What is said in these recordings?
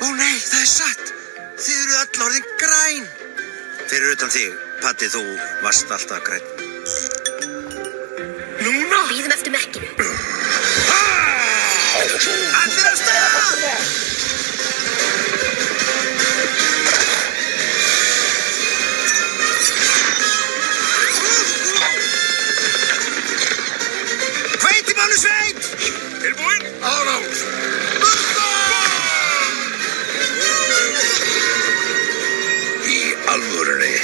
Ó nei, það satt. Þið eru öll orðin græn. Fyrir utan þig, Patti, þú varst alltaf græn. Núna? Bíðum eftir merkinu. Allir af stað! Hveitimálsveit! Tilbúin? Árás! Í alvörunni.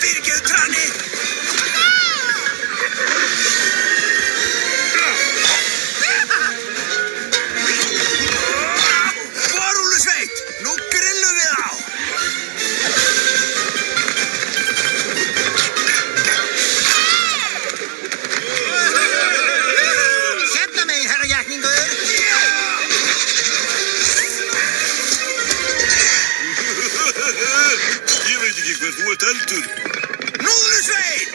Fyrirgefðu, Trani! Vorúlusveit! Nú grillum við á! Hérna megin, herra jækningur! Ég veit ekki hver þú ert heldur. Núðlusveit!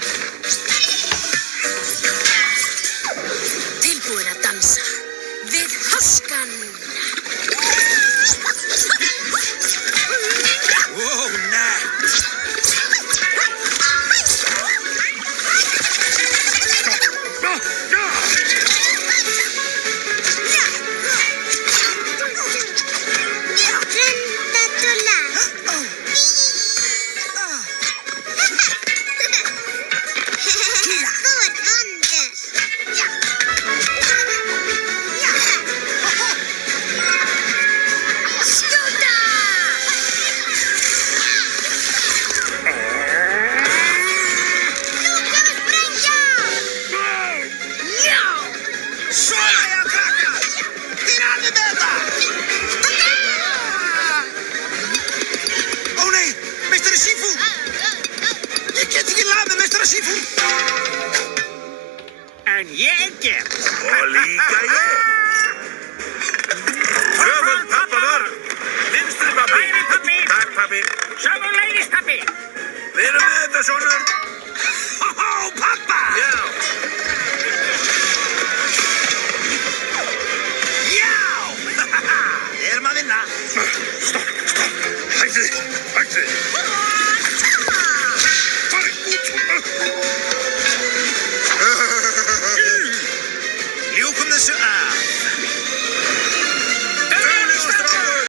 Tilbúin að dansa. Við haskan. Ó, nei! Svona, já, krakkar! Þið er alveg með þetta! Ó nei, meistari Shifu! Ég get ekki lamið meistara Shifu! En ég get! Og líka ég. Höfum pappaður. Vinstri pappi. Hægri pabbi. Takk pappi. Sömuleiðis, pabbi. Við erum með þetta, sonur. Hó, pappa! Já. Já! Við erum að vinna! Stopp. Hættu.